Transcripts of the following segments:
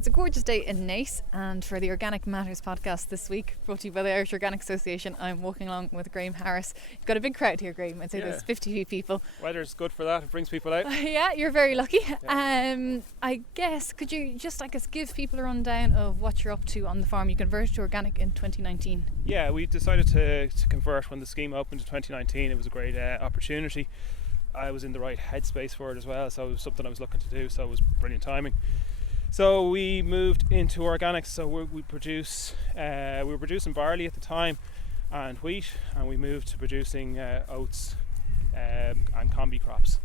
it's a gorgeous day in Naas, and for the Organic Matters podcast this week, brought to you by the Irish Organic Association, I'm walking along with Graham Harris. You've got a big crowd here, Graham. I'd say there's 52 people. Weather's good for that, it brings people out. Yeah, you're very lucky. Yeah. I guess, could you just, give people a rundown of what you're up to on the farm? You converted to organic in 2019. Yeah, we decided to convert when the scheme opened in 2019. It was a great opportunity. I was in the right headspace for it as well, so it was something I was looking to do, so it was brilliant timing. So we moved into organics. So we were producing barley at the time and wheat, and we moved to producing oats and combi crops.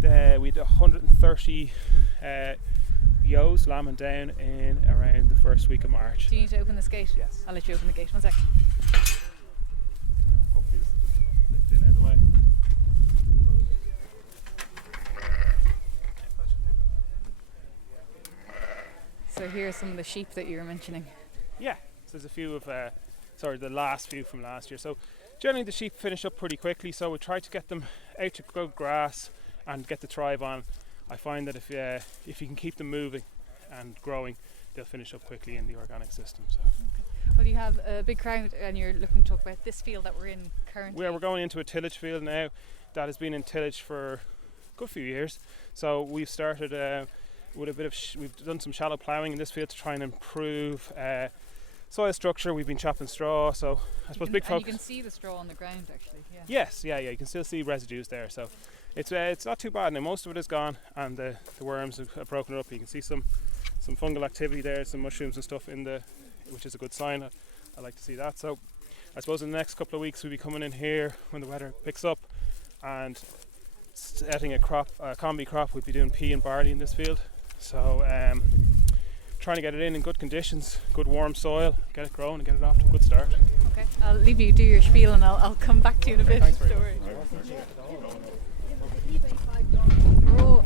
We had 130 ewes lambing down in around the first week of March. Do you need to open this gate? Yes. I'll let you open the gate. 1 sec. Hopefully this will just lift in out of the way. So here are some of the sheep that you were mentioning. Yeah, so there's a few of, the last few from last year. So generally the sheep finish up pretty quickly, so we try to get them out to good grass and get the thrive on. I find that if you can keep them moving and growing, they'll finish up quickly in the organic system. So. Okay. Well, you have a big crowd and you're looking to talk about this field that we're in currently. We're going into a tillage field now that has been in tillage for a good few years. So we've started with a bit of we've done some shallow ploughing in this field to try and improve soil structure. We've been chopping straw, so I suppose big focus. You can see the straw on the ground actually. Yeah. Yes, yeah, you can still see residues there. So it's not too bad now. Most of it is gone, and the worms have broken it up. You can see some fungal activity there, some mushrooms and stuff which is a good sign. I like to see that. So I suppose in the next couple of weeks we'll be coming in here when the weather picks up and setting a combi crop. We'll be doing pea and barley in this field. So trying to get it in good conditions, good warm soil, get it growing and get it off to a good start. Okay, I'll leave you do your spiel and I'll come back to you in a bit. Thanks very much. We're all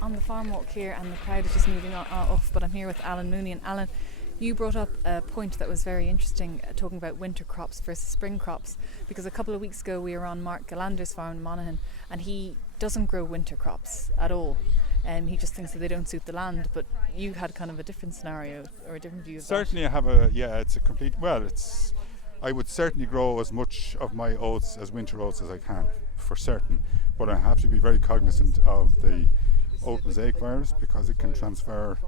on the farm walk here and the crowd is just moving off, but I'm here with Alan Mooney. And Alan, you brought up a point that was very interesting, talking about winter crops versus spring crops, because a couple of weeks ago we were on Mark Galander's farm in Monaghan and he doesn't grow winter crops at all. He just thinks that they don't suit the land, but you had kind of a different scenario or a different view of certainly that. I would certainly grow as much of my oats as winter oats as I can, for certain, but I have to be very cognizant of the oat mosaic virus because it can transfer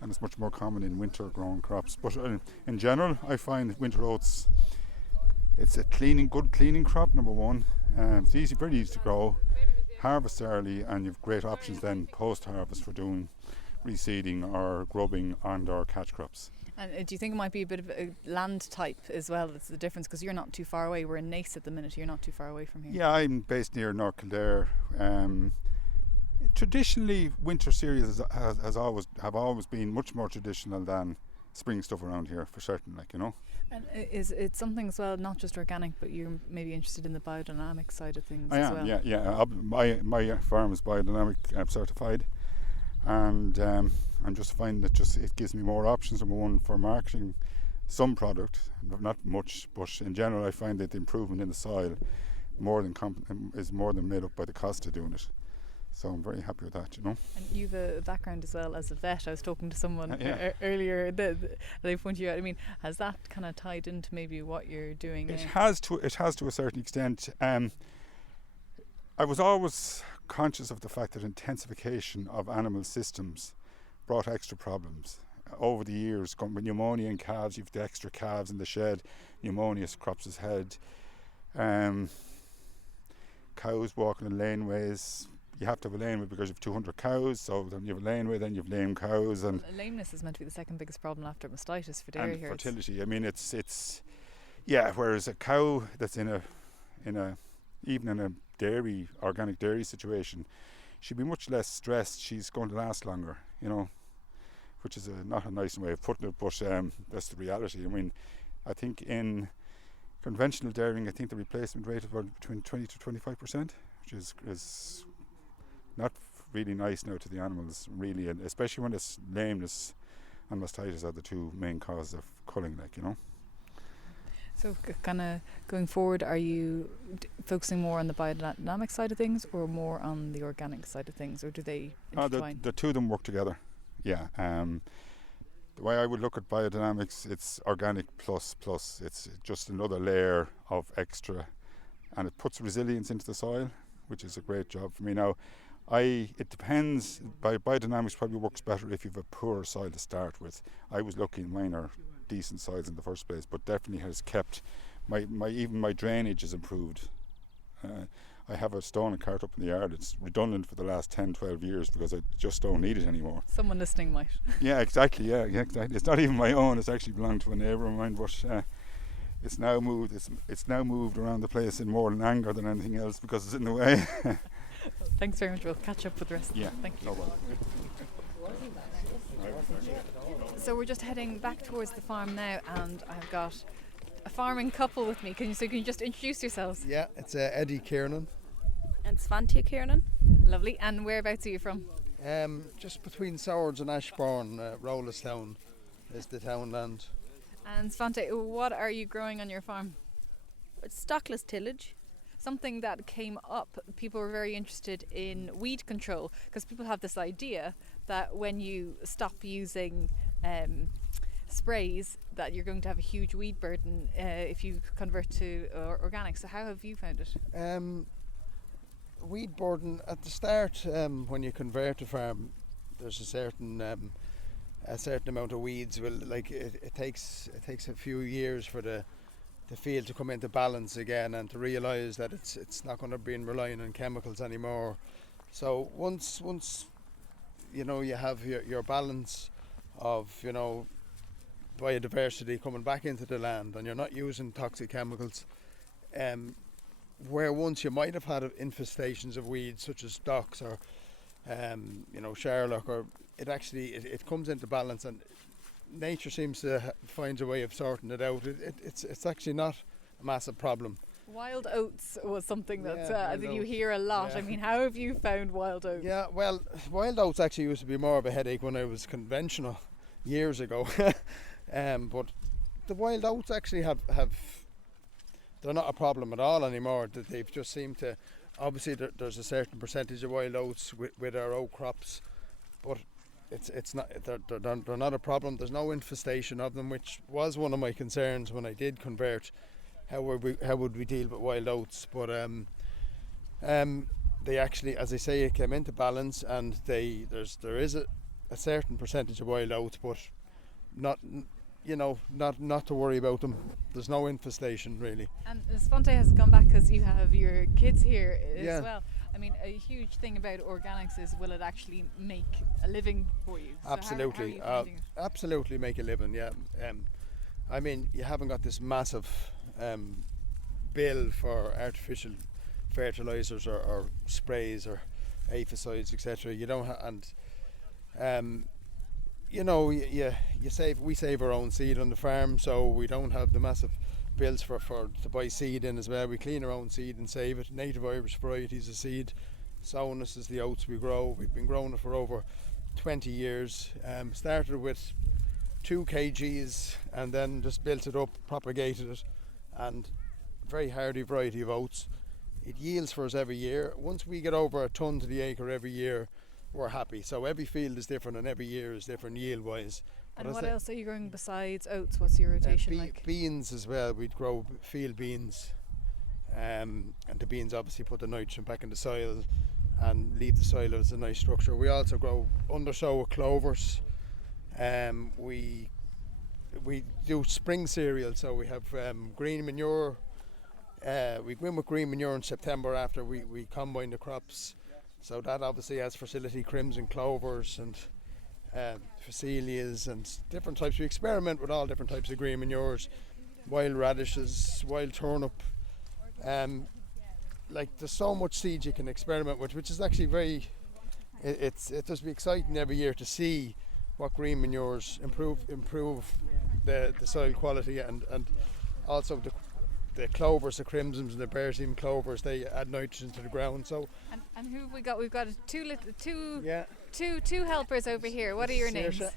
and it's much more common in winter grown crops. But in general, I find winter oats, it's a good cleaning crop, number one. It's very easy to grow. Harvest early, and you've great options then post-harvest for doing reseeding or grubbing and or catch crops. And do you think it might be a bit of a land type as well that's the difference, because you're not too far away? We're in Naas at the minute, you're not too far away from here. Yeah, I'm based near North Kildare. Traditionally winter cereals have always been much more traditional than spring stuff around here, for certain, And is it something as well, not just organic, but you're maybe interested in the biodynamic side of things as well? Yeah. My farm is biodynamic certified, and I'm just finding that it gives me more options, number one, for marketing some product, not much, but in general I find that the improvement in the soil is more than made up by the cost of doing it. So I'm very happy with that, And you've a background as well as a vet. I was talking to someone earlier. They pointed you out. I mean, has that kind of tied into maybe what you're doing? It has to a certain extent. I was always conscious of the fact that intensification of animal systems brought extra problems. Over the years, with pneumonia in calves, you've the extra calves in the shed, pneumonia crops his head, cows walking in laneways. You have to have a laneway because you have 200 cows, so then you have a laneway, then you have lame cows. And lameness is meant to be the second biggest problem after mastitis for dairy and herds. Fertility. I mean, whereas a cow that's even in a organic dairy situation, she'd be much less stressed. She's going to last longer, which is not a nice way of putting it, but that's the reality. I mean, I think in conventional dairying, I think the replacement rate is between 20 to 25%, which is not really nice now to the animals, really, and especially when it's lameness and mastitis are the two main causes of culling, So kind of going forward, are you focusing more on the biodynamic side of things or more on the organic side of things, or do they intertwine? The two of them work together, yeah. The way I would look at biodynamics, it's organic plus plus. It's just another layer of extra, and it puts resilience into the soil, which is a great job for me. Now, it depends. Biodynamics probably works better if you've a poor soil to start with. I was lucky mine are decent soils in the first place, but definitely has kept even my drainage is improved. I have a stone and cart up in the yard. It's redundant for the last 10-12 years because I just don't need it anymore. Someone listening might. Yeah, exactly. Yeah, exactly. It's not even my own. It's actually belonged to a neighbour of mine, but it's now moved. It's now moved around the place in more than anger than anything else because it's in the way. Thanks very much. We'll catch up with the rest. Yeah, thank you. No problem. So we're just heading back towards the farm now, and I've got a farming couple with me. Can you just introduce yourselves? Yeah, it's Eddie Kiernan. And Svante Kiernan. Lovely. And whereabouts are you from? Just between Sowards and Ashbourne, Rowlestown is the townland. And Svante, what are you growing on your farm? It's stockless tillage. Something that came up, people were very interested in weed control, because people have this idea that when you stop using sprays that you're going to have a huge weed burden if you convert to organic. So how have you found it? Weed burden at the start, when you convert a farm, there's a certain amount of weeds. It takes a few years for the field to come into balance again and to realise that it's not going to be relying on chemicals anymore. So once you have your balance of biodiversity coming back into the land and you're not using toxic chemicals, where once you might have had infestations of weeds such as docks or Sherlock, or it comes into balance, and nature seems to find a way of sorting it out. It's actually not a massive problem. Wild oats was something that I think you oats. hear a lot. Yeah. I mean, how have you found wild oats? Yeah, well, wild oats actually used to be more of a headache when I was conventional years ago. But the wild oats actually have they're not a problem at all anymore. They've just seemed to, obviously there's a certain percentage of wild oats with our oat crops, but it's not, they're not a problem. There's no infestation of them, which was one of my concerns when I did convert. How would we deal with wild oats? But they actually, as I say, it came into balance, and there is a certain percentage of wild oats, but not to worry about them. There's no infestation really. And Svante has come back because you have your kids here as Yeah. well. I mean, a huge thing about organics is, will it actually make a living for you? So Absolutely. how are you finding it? Absolutely make a living, yeah. I mean, you haven't got this massive bill for artificial fertilizers or sprays or aphicides, etc. You don't we save our own seed on the farm, so we don't have the massive bills to buy seed in as well. We clean our own seed and save it. Native Irish varieties of seed. Sowness is the oats we grow. We've been growing it for over 20 years. Started with 2 kgs and then just built it up, propagated it, and very hardy variety of oats. It yields for us every year. Once we get over a tonne to the acre every year, we're happy. So every field is different and every year is different yield wise. And what else are you growing besides oats? What's your rotation like? Beans as well. We'd grow field beans, and the beans obviously put the nitrogen back in the soil and leave the soil as a nice structure. We also grow undersow with clovers. We do spring cereal, so we have green manure. We go in with green manure in September after we combine the crops. So that obviously has facility crimson clovers and phacelias and different types. We experiment with all different types of green manures, wild radishes, wild turnip. There's so much seed you can experiment with, which is actually it does be exciting every year to see what green manures improve the soil quality, and also the clovers, the crimsons and the bearseem clovers, they add nitrogen to the ground. So and who have we got? We've got two helpers over here. What are your names? Saoirse.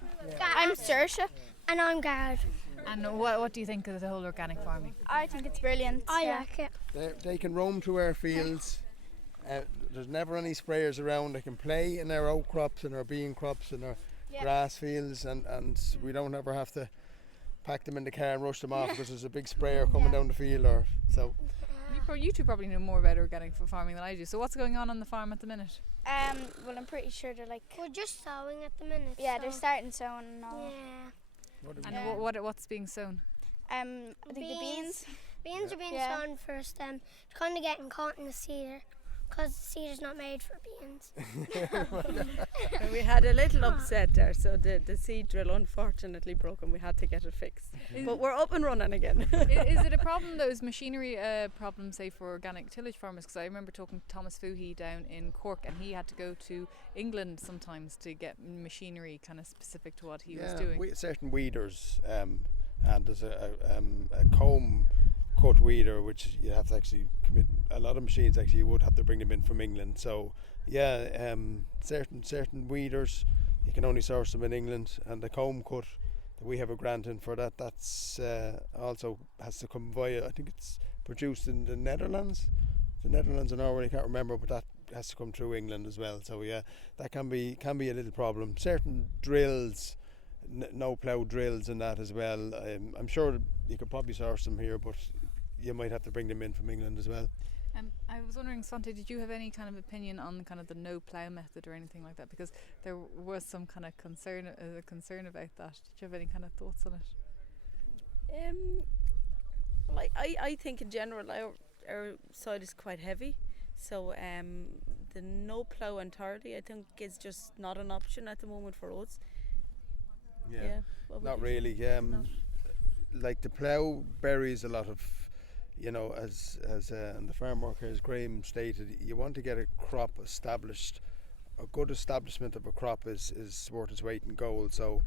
I'm Saoirse. And I'm Gareth. And what do you think of the whole organic farming? I think it's brilliant. I like it. They can roam through our fields. There's never any sprayers around. They can play in our oat crops and our bean crops and our grass fields, and we don't ever have to pack them in the car and rush them off because there's a big sprayer coming down the field. Or so. You two probably know more about organic farming than I do. So what's going on the farm at the minute? Well, I'm pretty sure they're We're just sowing at the minute. Yeah, so. they're starting sowing and all. Yeah. And what's being sown? I think the beans. Beans are being sown first. It's kind of getting caught in the cedar, because the cedar's not made for beans. And we had a little upset there, so the seed drill unfortunately broke and we had to get it fixed. But we're up and running again. Is it a problem, though? Is machinery a problem, say, for organic tillage farmers? Because I remember talking to Thomas Foohey down in Cork, and he had to go to England sometimes to get machinery kind of specific to what he was doing. Certain weeders, and there's a comb cut weeder, which you have to actually commit. A lot of machines actually you would have to bring them in from England. So certain weeders you can only source them in England, and the comb cut that we have a grant in for that's also has to come via, I think it's produced in the Netherlands and Norway, I can't remember, but that has to come through England as well. So that can be a little problem. Certain drills, no plough drills and that as well. I'm sure you could probably source them here, but you might have to bring them in from England as well. I was wondering, Svante, did you have any kind of opinion on kind of the no plough method or anything like that? Because there was some kind of concern about that. Did you have any kind of thoughts on it? I think in general our soil is quite heavy, so the no plough entirely I think is just not an option at the moment for us. Not really. Like the plough buries a lot of, as and the farm worker, as Graham stated, you want to get a crop established. A good establishment of a crop is worth its weight in gold. So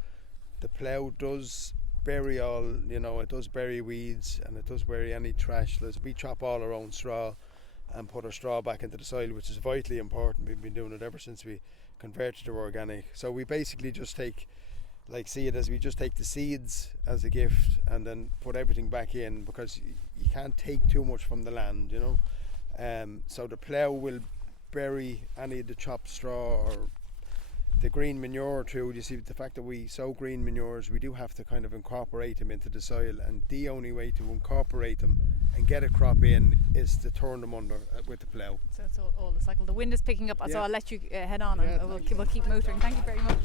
the plough does bury it does bury weeds, and it does bury any trash. We chop all our own straw and put our straw back into the soil, which is vitally important. We've been doing it ever since we converted to organic. So we basically just take we just take the seeds as a gift and then put everything back in, because you can't take too much from the land, so the plough will bury any of the chopped straw or the green manure too. You see, the fact that we sow green manures, we do have to kind of incorporate them into the soil, and the only way to incorporate them and get a crop in is to turn them under with the plough. So it's all the cycle. The wind is picking up, so I'll let you head on, and we'll keep motoring. Thank you very much.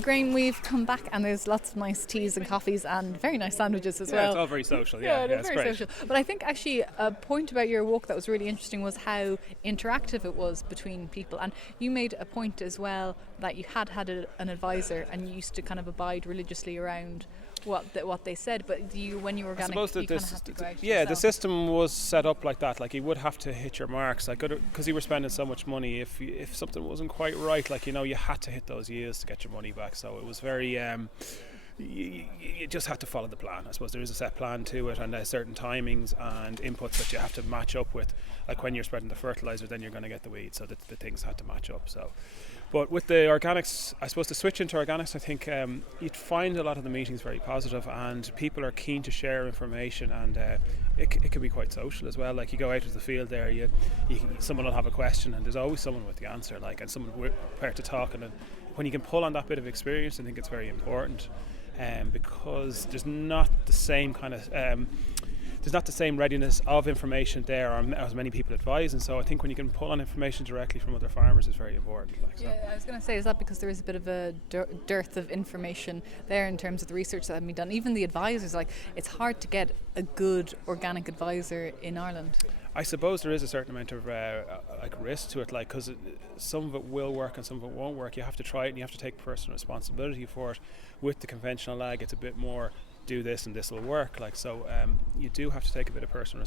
Graham, we've come back and there's lots of nice teas and coffees and very nice sandwiches as well. It's all very social, it's very great. Social. But I think actually a point about your walk that was really interesting was how interactive it was between people. And you made a point as well that you had an advisor and you used to kind of abide religiously around what they said, but when you were organic, you kind of had to go out yourself. The system was set up like that. Like, you would have to hit your marks, like, because you were spending so much money. If something wasn't quite right, you had to hit those yields to get your money back. So it was very you just had to follow the plan. I suppose there is a set plan to it, and certain timings and inputs that you have to match up with. Like when you're spreading the fertilizer, then you're going to get the weeds, so the things had to match up. So. But with the organics, I suppose to switch into organics, I think you'd find a lot of the meetings very positive, and people are keen to share information, and it can be quite social as well. Like, you go out to the field there, someone will have a question, and there's always someone with the answer, and someone prepared to talk. And when you can pull on that bit of experience, I think it's very important, because there's not the same kind of there's not the same readiness of information there, or as many people advise, and so I think when you can pull on information directly from other farmers is very important. I was going to say, is that because there is a bit of a dearth of information there in terms of the research that has been done? Even the advisors, it's hard to get a good organic advisor in Ireland. I suppose there is a certain amount of risk to it, because some of it will work and some of it won't work. You have to try it and you have to take personal responsibility for it. With the conventional ag, it's a bit more do this and this will work. You do have to take a bit of personal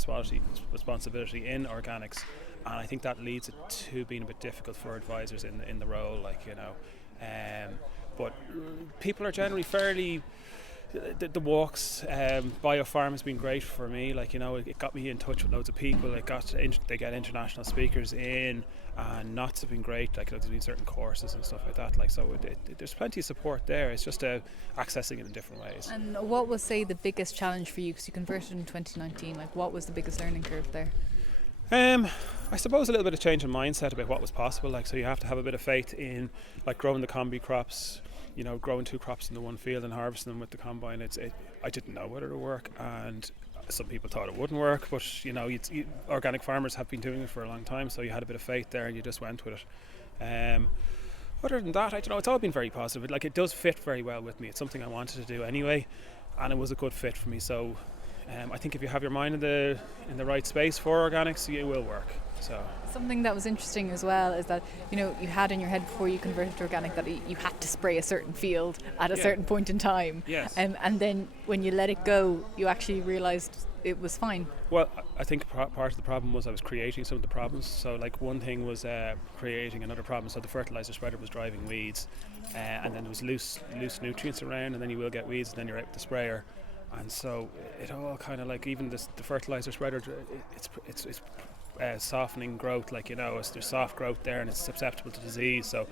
responsibility in organics, and I think that leads it to being a bit difficult for advisors in the role. But people are generally fairly. The walks, BioFarm has been great for me. It got me in touch with loads of people. They get international speakers in, and knots have been great. There's been certain courses and stuff like that. There's plenty of support there. It's just accessing it in different ways. And what was, say, the biggest challenge for you? Because you converted in 2019. What was the biggest learning curve there? I suppose a little bit of change in mindset about what was possible. Like, so you have to have a bit of faith in, like, growing the combi crops. You know, growing 2 crops in the one field and harvesting them with the combine. I didn't know whether it would work, and some people thought it wouldn't work. But you know, organic farmers have been doing it for a long time, so you had a bit of faith there, and you just went with it. Other than that, I don't know. It's all been very positive. Like, it does fit very well with me. It's something I wanted to do anyway, and it was a good fit for me. So. I think if you have your mind in the right space for organics, it will work. So something that was interesting as well is that, you know, you had in your head before you converted to organic that you had to spray a certain field at a certain point in time. Yes. And then when you let it go, you actually realised it was fine. Well, I think part of the problem was I was creating some of the problems. So, like, one thing was creating another problem. So the fertilizer spreader was driving weeds, and then there was loose nutrients around, and then you will get weeds, and then you're out with the sprayer. And so it all kind of, like, even the fertilizer spreader, it's softening growth, like, you know, there's soft growth there, and it's susceptible to disease. So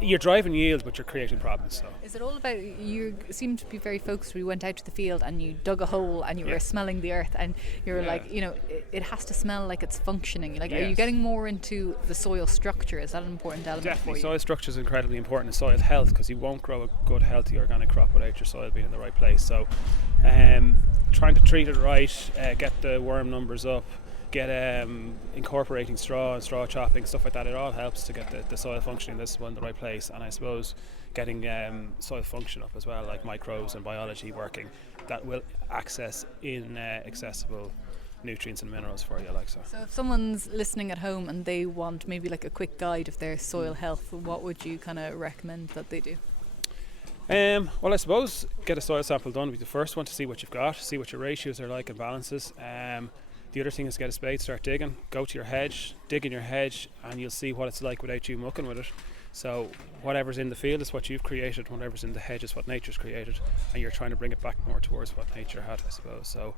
you're driving yield, but you're creating problems. So is it all about, you seem to be very focused? We went out to the field and you dug a hole and you were smelling the earth, and you were like, you know, it has to smell like it's functioning. Like, are you getting more into the soil structure? Is that an important element Definitely. for you? Soil structure is incredibly important in soil health, because you won't grow a good, healthy organic crop without your soil being in the right place. So trying to treat it right, get the worm numbers up, get incorporating straw and straw chopping, stuff like that, it all helps to get the soil functioning this one in the right place. And I suppose getting soil function up as well, like microbes and biology working, that will access inaccessible nutrients and minerals for you. Like, so if someone's listening at home and they want maybe like a quick guide of their soil health, what would you kind of recommend that they do? Well, I suppose get a soil sample done. Be the first one to see what you've got, see what your ratios are like and balances. The other thing is get a spade, start digging, go to your hedge, dig in your hedge, and you'll see what it's like without you mucking with it. So whatever's in the field is what you've created, whatever's in the hedge is what nature's created, and you're trying to bring it back more towards what nature had, I suppose. So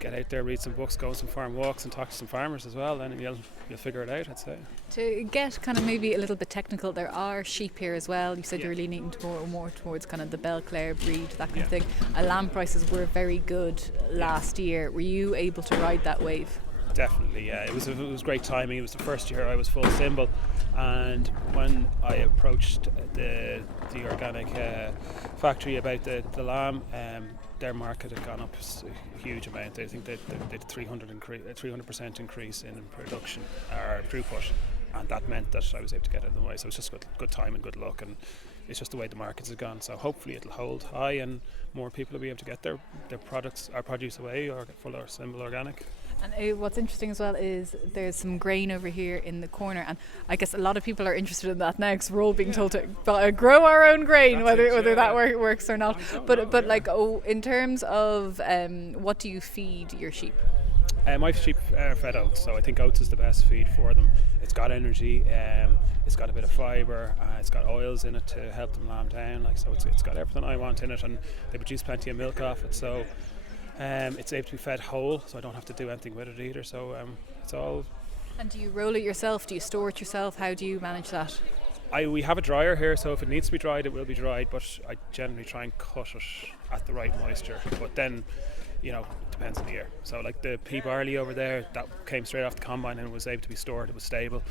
get out there, read some books, go on some farm walks and talk to some farmers as well, and you'll figure it out, I'd say. To get kind of maybe a little bit technical, there are sheep here as well. You said you're leaning more towards kind of the Belclare breed, that kind of thing. Lamb prices were very good last year. Were you able to ride that wave? Definitely, yeah. It was great timing. It was the first year I was full symbol, and when I approached the organic factory about the lamb, their market had gone up a huge amount. I think they did 300% increase in production or throughput, and that meant that I was able to get it in the way. So it was just good time and good luck, and it's just the way the markets have gone. So hopefully it'll hold high, and more people will be able to get their produce away, or get full or symbol organic. And what's interesting as well is there's some grain over here in the corner, and I guess a lot of people are interested in that now, because we're all being told to grow our own grain, whether that works or not. But like, in terms of what do you feed your sheep? My sheep are fed oats, so I think oats is the best feed for them. It's got energy, it's got a bit of fibre, it's got oils in it to help them lamb down. Like, so it's got everything I want in it, and they produce plenty of milk off it. So. It's able to be fed whole, so I don't have to do anything with it either. So it's all. And do you roll it yourself? Do you store it yourself? How do you manage that? We have a dryer here, so if it needs to be dried, it will be dried. But I generally try and cut it at the right moisture. But then, you know, it depends on the year. So like the pea barley over there, that came straight off the combine and was able to be stored. It was stable.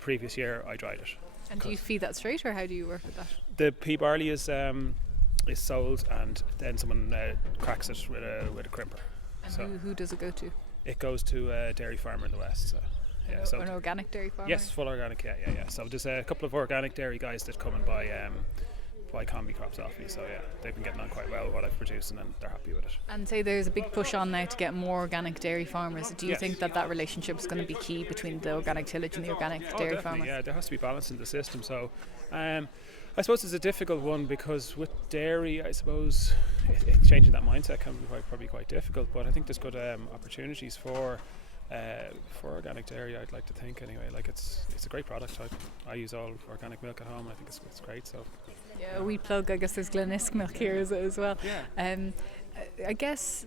Previous year, I dried it. And do you feed that straight, or how do you work with that? The pea barley is sold, and then someone cracks it with a crimper. And so who does it go to? It goes to a dairy farmer in the west. So, yeah, so an organic dairy farmer? Yes, full organic, yeah. So there's a couple of organic dairy guys that come and buy combi crops off me. So yeah, they've been getting on quite well with what I've produced, and they're happy with it. And say there's a big push on now to get more organic dairy farmers. Do you think that relationship is going to be key between the organic tillage and the organic dairy farmer? Yeah, there has to be balance in the system. So I suppose it's a difficult one, because with dairy, I suppose changing that mindset can be probably quite difficult. But I think there's good opportunities for organic dairy. I'd like to think anyway. Like, it's a great product. I use all organic milk at home. I think it's great. So yeah, we plug. I guess there's Glenisk milk here as well. Yeah. I guess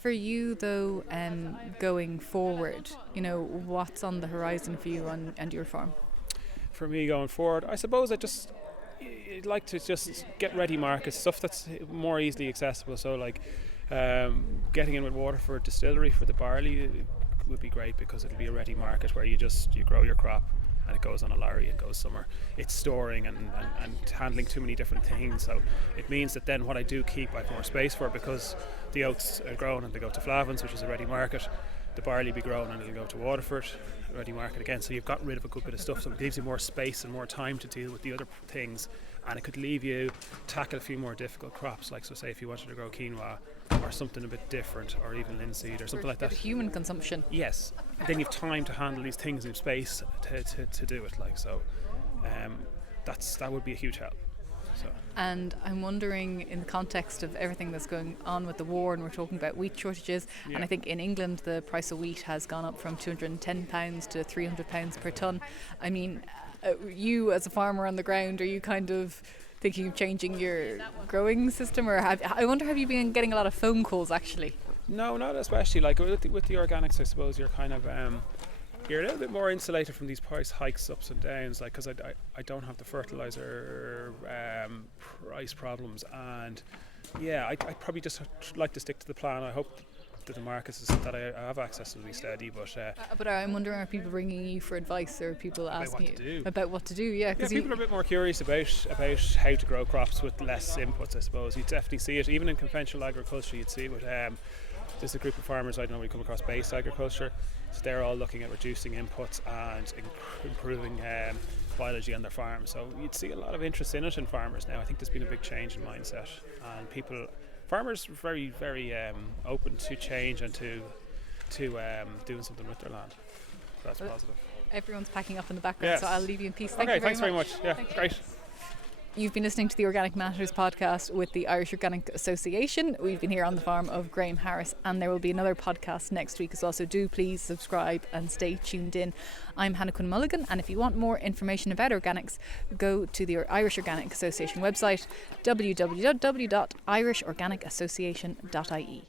for you though, going forward, you know, what's on the horizon for you and your farm? For me going forward, I suppose I'd like to just get ready markets, stuff that's more easily accessible. So like Getting in with Waterford Distillery for the barley would be great, because it'll be a ready market where you grow your crop and it goes on a lorry and goes somewhere. It's storing and handling too many different things, so it means that then what I do keep I have more space for, because the oats are grown and they go to Flavins, which is a ready market. The barley be grown and it'll go to Waterford, ready market again. So you've got rid of a good bit of stuff, so it gives you more space and more time to deal with the other things, and it could leave you tackle a few more difficult crops, like, so say if you wanted to grow quinoa or something a bit different, or even linseed or something like that. Human consumption. Yes, then you've time to handle these things in space to do it, like, so that would be a huge help. So. And I'm wondering, in the context of everything that's going on with the war, and we're talking about wheat shortages, and I think in England the price of wheat has gone up from £210 to £300 per tonne. I mean, you as a farmer on the ground, are you kind of thinking of changing your growing system, or I wonder, have you been getting a lot of phone calls actually? No, not especially. Like with the organics, I suppose you're kind of you're a little bit more insulated from these price hikes, ups and downs, like, because I don't have the fertilizer price problems, and I probably just like to stick to the plan. I hope that the markets that I have access to will be steady, but I'm wondering, are people ringing you for advice, or people asking you about what to do? Yeah, people are a bit more curious about how to grow crops with less inputs, I suppose. You'd definitely see it even in conventional agriculture. You'd see it with there's a group of farmers I know we come across, base agriculture, so they're all looking at reducing inputs and improving biology on their farm. So you'd see a lot of interest in it in farmers now. I think there's been a big change in mindset, and farmers are very, very open to change and to doing something with their land. So that's positive. Everyone's packing up in the background, so I'll leave you in peace. Thanks very much. Yeah, great. You've been listening to the Organic Matters podcast with the Irish Organic Association. We've been here on the farm of Graham Harris, and there will be another podcast next week as well, so do please subscribe and stay tuned in. I'm Hannah Quinn-Mulligan, and if you want more information about organics, go to the Irish Organic Association website, www.irishorganicassociation.ie.